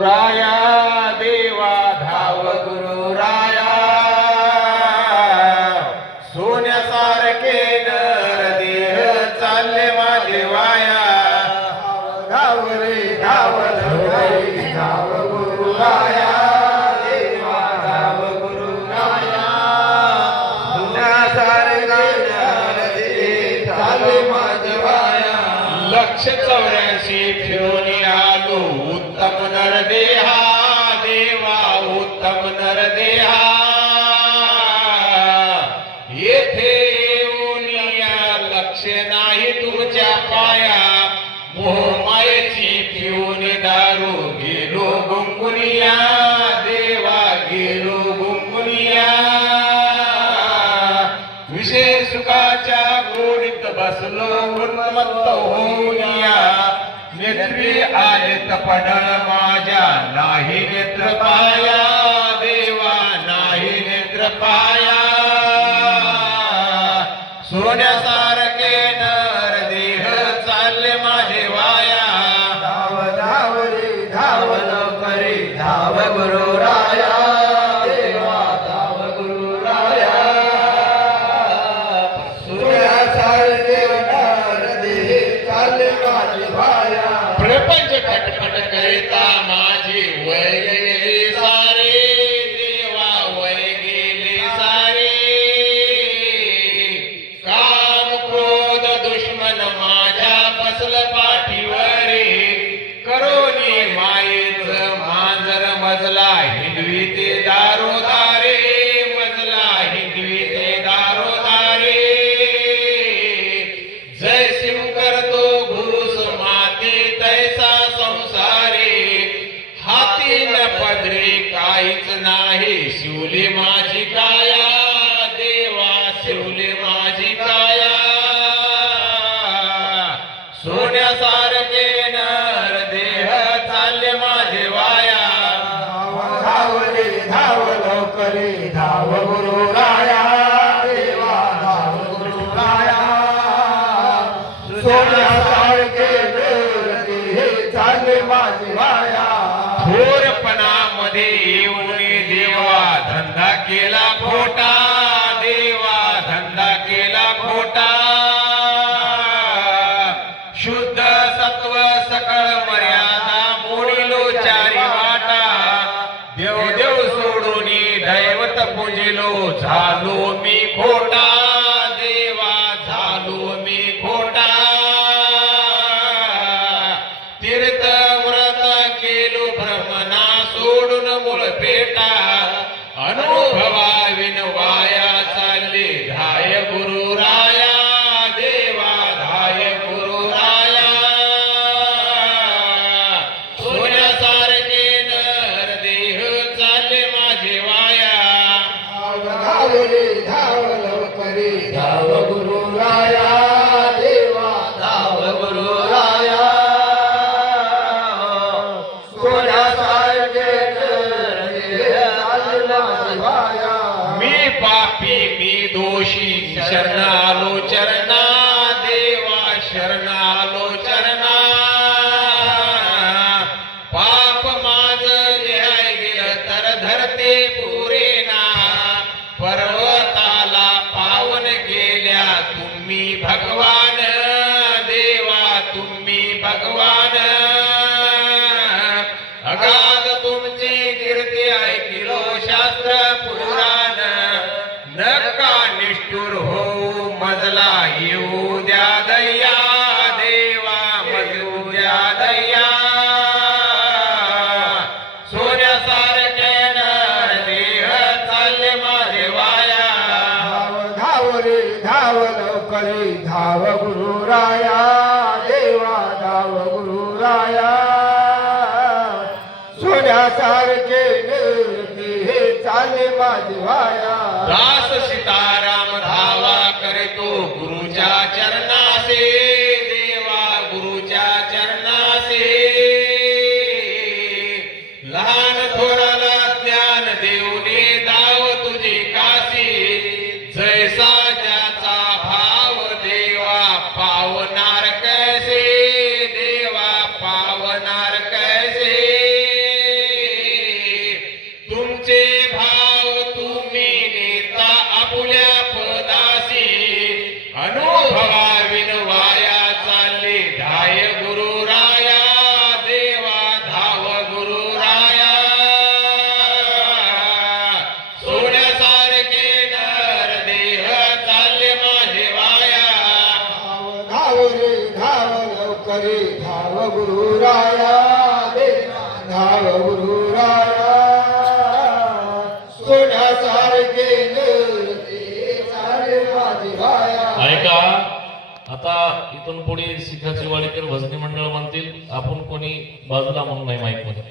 गुरुराया देवा धाव गुरुराया. सोन्यासारखे नर देह चालले माझे वाया. धाव रे धाव धाव गुरुराया. देवा धाव वाया. लक्ष चौऱ्याऐंशी फिरून आलो नरदेहा देवा उत्तम नरदेहा. येथे येऊन या लक्ष नाही तुमच्या पाया. मोहमायेची पिऊन दारू गेलो गुंगुनिया. देवा गेलो गुंगुनिया. विशेष सुखाच्या गोडीत बसलो उन्मत्त होऊन या. नेत्री आलेत पडळ माझ्या. नाही नेत्र पाया देवा नाही नेत्र पाया. सोन्यासारखे नर देह चालले माझे वाया. धाव धाव रे धाव लवकरे धाव गुरुरा चालले माझे वाया प्रपंच सोन्यासारखे नर देह चालले माझे वाया. धाव रे धाव लवकरे धाव गुरु राया. देवा धाव गुरु राया. सोन्यासारखे चालले माझे वाया. थोरपणामध्ये येऊन पूजिलो झालो मी खोटा देवा झालो मी खोटा. तीर्थ व्रत केलो भ्रमणा सोडून मूळ पेटा. अनुभवाविन वाया पापी मी दोषी शरण आलो चरणा. धाव लवकरी धाव गुरु राया देवा धाव गुरु राया सोन्यासारखे निर्ती हे चाले माझे वाया. दास सीताराम धावा करतो गुरुच्या चरणासे देवा गुरुच्या चरणासे. धाव गुरु राया देवा धाव गुरु राया. सोन्यासारखे माझे ऐका आता इथून पुढे शिखाची वाडीकर भजनी मंडळ म्हणतील आपण कोणी बाजूला म्हणून नाही माईकमध्ये